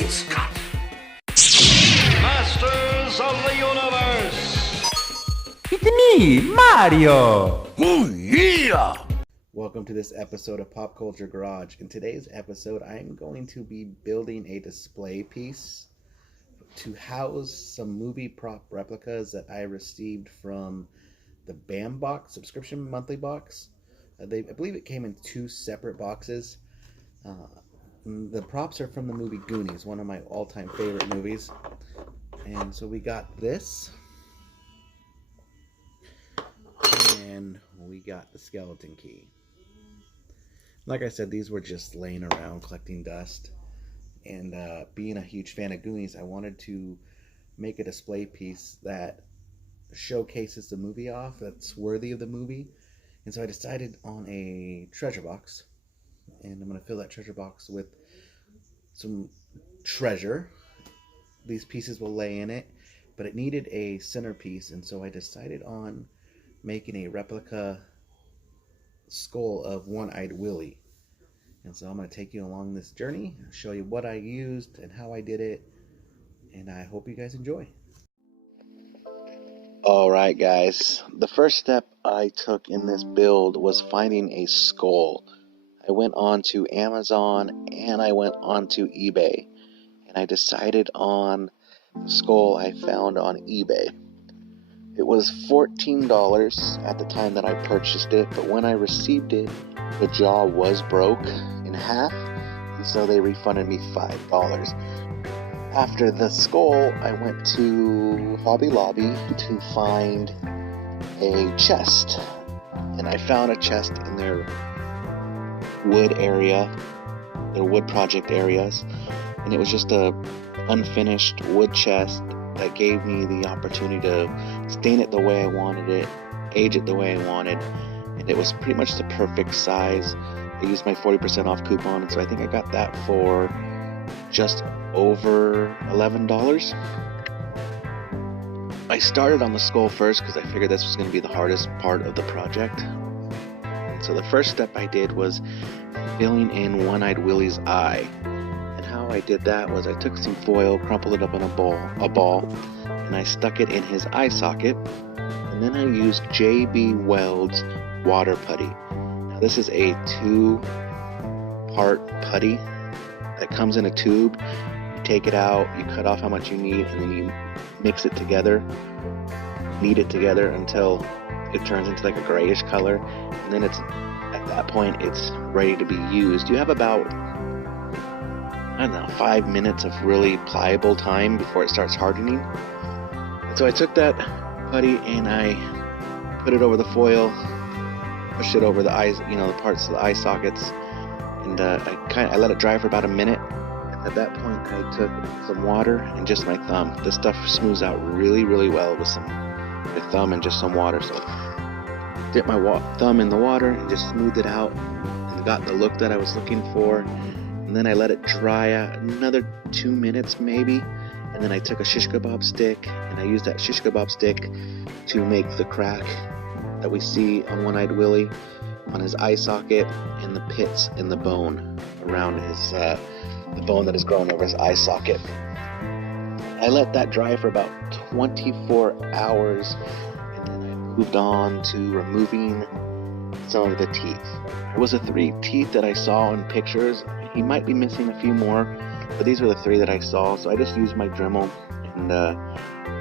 Lights cut. Masters of the Universe. It's me, Mario! Oh yeah! Welcome to this episode of Pop Culture Garage. In today's episode, I'm going to be building a display piece to house some movie prop replicas that I received from the BAM box subscription monthly box. I believe it came in 2 separate boxes. The props are from the movie Goonies, one of my all-time favorite movies. And so we got this. And we got the skeleton key. Like I said, these were just laying around collecting dust. And being a huge fan of Goonies, I wanted to make a display piece that showcases the movie off, that's worthy of the movie. And so I decided on a treasure box. And I'm going to fill that treasure box with some treasure. These pieces will lay in it. But it needed a centerpiece, and so I decided on making a replica skull of One-Eyed Willie. And so I'm going to take you along this journey, show you what I used and how I did it, and I hope you guys enjoy. Alright guys, the first step I took in this build was finding a skull. I went on to Amazon and I went on to eBay, and I decided on the skull I found on eBay. It was $14 at the time that I purchased it, but when I received it, the jaw was broke in half, and so they refunded me $5. After the skull, I went to Hobby Lobby to find a chest, and I found a chest in their wood area, their wood project areas, and it was just a unfinished wood chest that gave me the opportunity to stain it the way I wanted it, age it the way I wanted, and it was pretty much the perfect size. I used my 40% off coupon, and so I think I got that for just over $11. I started on the skull first because I figured this was going to be the hardest part of the project. And so the first step I did was filling in One-Eyed Willie's eye. And how I did that was I took some foil, crumpled it up in a ball, and I stuck it in his eye socket. And then I used JB Weld's water putty. Now this is a 2-part putty that comes in a tube. You take it out, you cut off how much you need, and then you mix it together, knead it together until it turns into like a grayish color. And then at that point it's ready to be used. You have about, I don't know, 5 minutes of really pliable time before it starts hardening. And so I took that putty and I put it over the foil, pushed it over the eyes, the parts of the eye sockets, and I let it dry for about a minute. And at that point I took some water and just my thumb. This stuff smooths out really, really well with my thumb and just some water. So dipped my thumb in the water and just smoothed it out and got the look that I was looking for. And then I let it dry out another 2 minutes maybe, and then I took a shish kebab stick and I used that shish kebab stick to make the crack that we see on One-Eyed Willie on his eye socket and the pits in the bone around his the bone that is growing over his eye socket. I let that dry for about 24 hours, and then I moved on to removing some of the teeth. There was 3 teeth that I saw in pictures. He might be missing a few more, but these were the 3 that I saw, so I just used my Dremel and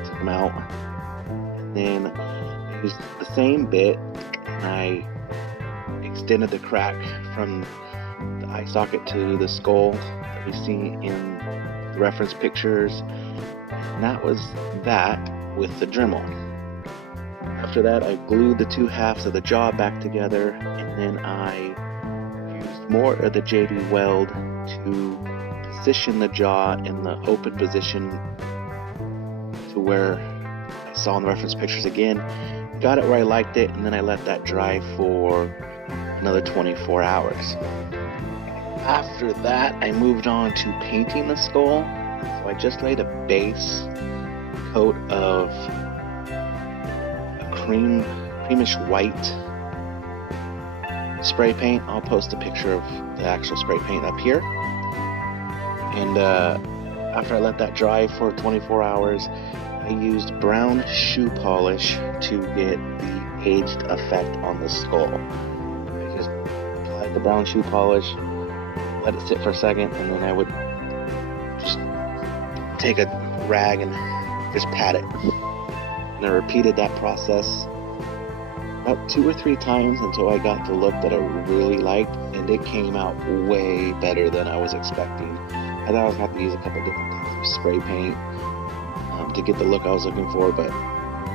took them out. And then I used the same bit and I extended the crack from the eye socket to the skull that we see in the reference pictures, and that was that with the Dremel. After that, I glued the 2 halves of the jaw back together, and then I used more of the JB Weld to position the jaw in the open position to where I saw in the reference pictures again. Got it where I liked it, and then I let that dry for another 24 hours. After that, I moved on to painting the skull. So I just laid a base coat of a creamish white spray paint. I'll post a picture of the actual spray paint up here. And After I let that dry for 24 hours, I used brown shoe polish to get the aged effect on the skull. I just applied the brown shoe polish, let it sit for a second, and then I would just take a rag and just pat it. And I repeated that process about 2 or 3 times until I got the look that I really liked, and it came out way better than I was expecting. I thought I was going to have to use a couple different types of spray paint to get the look I was looking for, but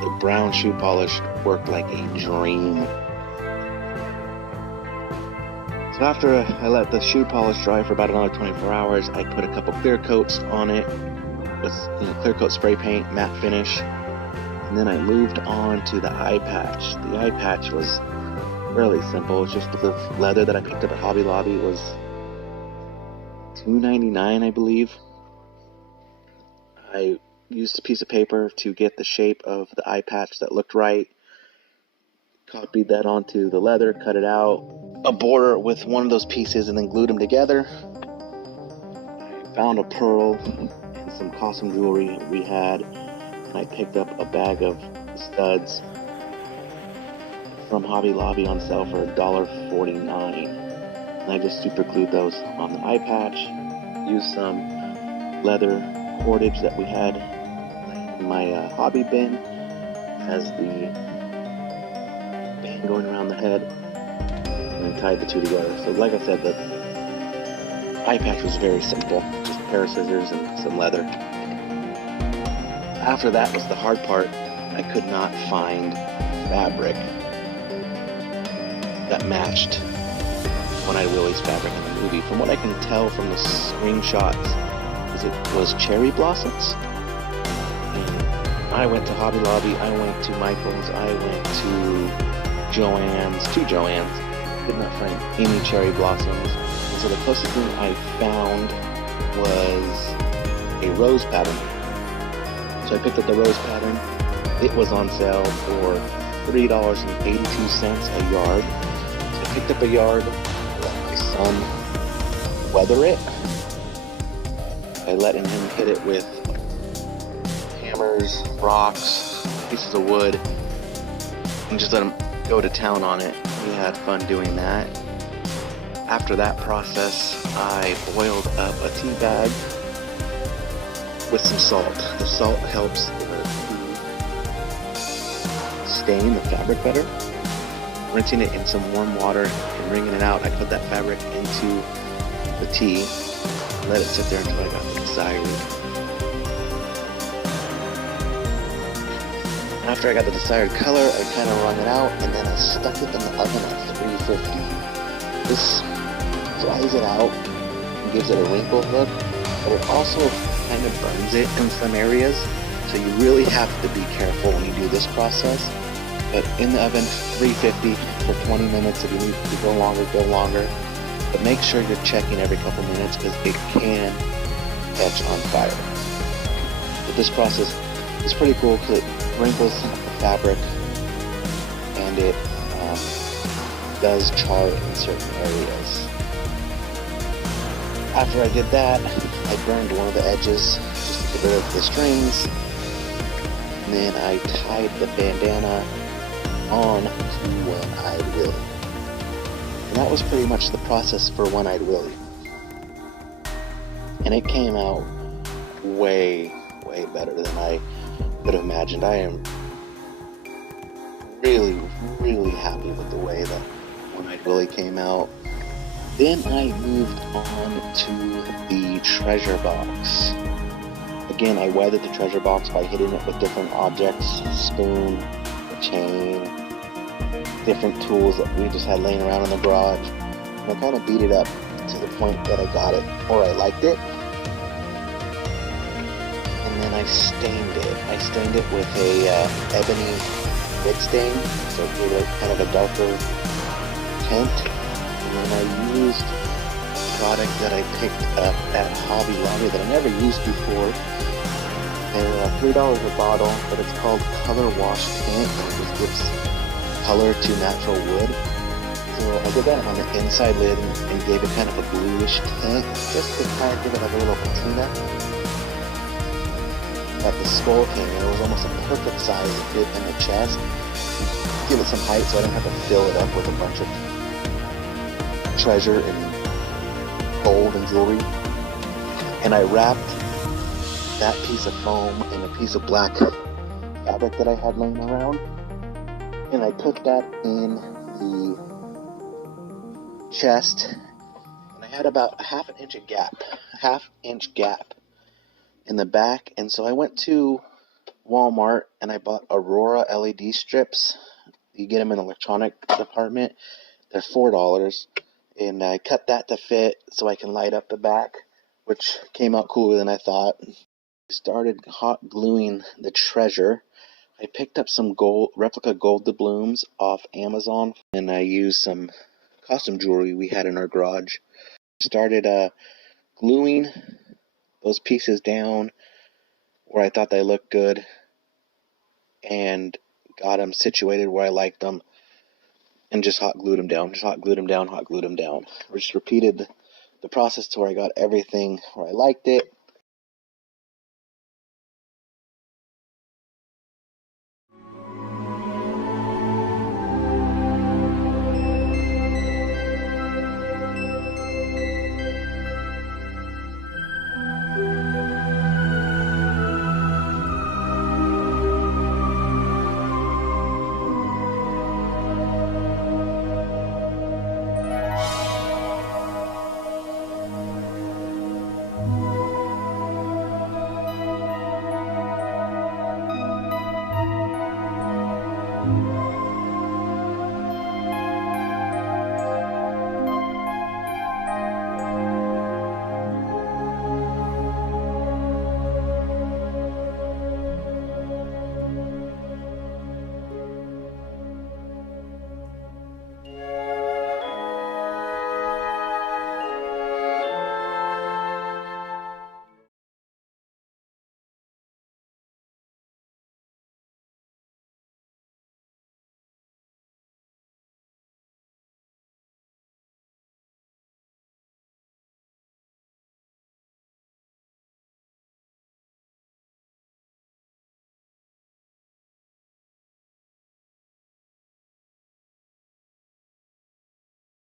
the brown shoe polish worked like a dream. So after I let the shoe polish dry for about another 24 hours, I put a couple clear coats on it with clear coat spray paint, matte finish, and then I moved on to the eye patch. The eye patch was really simple. It's just the leather that I picked up at Hobby Lobby. It was $2.99, I believe. I used a piece of paper to get the shape of the eye patch that looked right. Copied that onto the leather, cut it out, a border with one of those pieces, and then glued them together. I found a pearl and some custom jewelry we had, and I picked up a bag of studs from Hobby Lobby on sale for $1.49. And I just super glued those on the eye patch. Used some leather cordage that we had in my hobby bin as the band going around the head, and then tied the two together. So like I said, the eye patch was very simple, just a pair of scissors and some leather. After that was the hard part. I could not find fabric that matched One Eyed Willie's fabric in the movie. From what I can tell from the screenshots, it was cherry blossoms. And I went to Hobby Lobby, I went to Michael's, I went to Joann's, did not find any cherry blossoms. And so the closest thing I found was a rose pattern. So I picked up the rose pattern. It was on sale for $3.82 a yard. So I picked up a yard, let my son weather it. I let him hit it with hammers, rocks, pieces of wood, and just let him go to town on it. We had fun doing that. After that process, I boiled up a tea bag with some salt. The salt helps stain the fabric better. Rinsing it in some warm water and wringing it out, I put that fabric into the tea. Let it sit there until I got the desired. After I got the desired color, I kind of wrung it out, and then I stuck it in the oven at 350. This dries it out and gives it a wrinkled look, but it also kind of burns it in some areas, so you really have to be careful when you do this process. But in the oven, 350 for 20 minutes. If you need to go longer, go longer. But make sure you're checking every couple minutes because it can catch on fire. But this process is pretty cool because it wrinkles the fabric and it does char in certain areas. After I did that, I burned one of the edges just to get rid of the strings. And then I tied the bandana on to One Eyed Willie. And that was pretty much the process for One Eyed Willie. And it came out way, way better than I could have imagined. I am really, really happy with the way that One Eyed Willie came out. Then I moved on to the treasure box. Again, I weathered the treasure box by hitting it with different objects, a spoon, a chain, different tools that we just had laying around in the garage. And I kind of beat it up to the point that I got it, or I liked it. And then I stained it. I stained it with a ebony red stain, so it gave it kind of a darker tint. And then I used a product that I picked up at Hobby Lobby that I never used before. They're $3 a bottle, but it's called Color Wash Paint. It just gives color to natural wood. So I did that on the inside lid and gave it kind of a bluish tint, just to kind of give it like a little patina. that the skull came in. It was almost a perfect size to fit in the chest. Give it some height so I didn't have to fill it up with a bunch of treasure and gold and jewelry. And I wrapped that piece of foam in a piece of black fabric that I had laying around. And I put that in the chest. And I had about a half inch gap in the back. And so I went to Walmart and I bought Aurora LED strips. You get them in the electronic department. They're $4. And I cut that to fit so I can light up the back, which came out cooler than I thought. I started hot gluing the treasure. I picked up some replica gold doubloons off Amazon, and I used some custom jewelry we had in our garage. Started gluing those pieces down where I thought they looked good, and got them situated where I liked them, and just hot glued them down. Just hot glued them down, hot glued them down. I just repeated the process to where I got everything where I liked it.